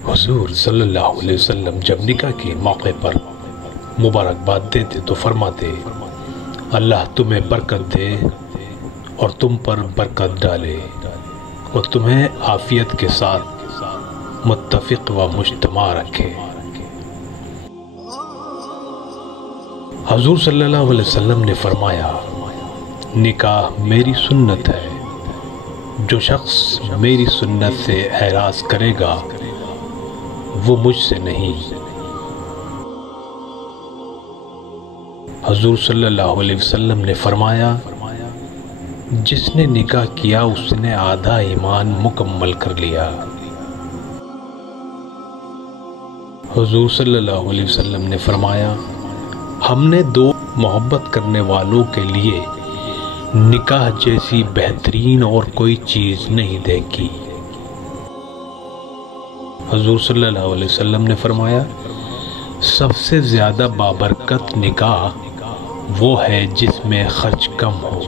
حضور صلی اللہ علیہ وسلم جب نکاح کے موقع پر مبارکباد دیتے تو فرماتے، اللہ تمہیں برکت دے اور تم پر برکت ڈالے اور تمہیں عافیت کے ساتھ متفق و مجتمع رکھے۔ حضور صلی اللہ علیہ وسلم نے فرمایا، نکاح میری سنت ہے، جو شخص میری سنت سے اعراض کرے گا وہ مجھ سے نہیں۔ حضور صلی اللہ علیہ وسلم نے فرمایا، جس نے نکاح کیا اس نے آدھا ایمان مکمل کر لیا۔ حضور صلی اللہ علیہ وسلم نے فرمایا، ہم نے دو محبت کرنے والوں کے لیے نکاح جیسی بہترین اور کوئی چیز نہیں دیکھی۔ حضور صلی اللہ علیہ وسلم نے فرمایا، سب سے زیادہ بابرکت نکاح وہ ہے جس میں خرچ کم ہو۔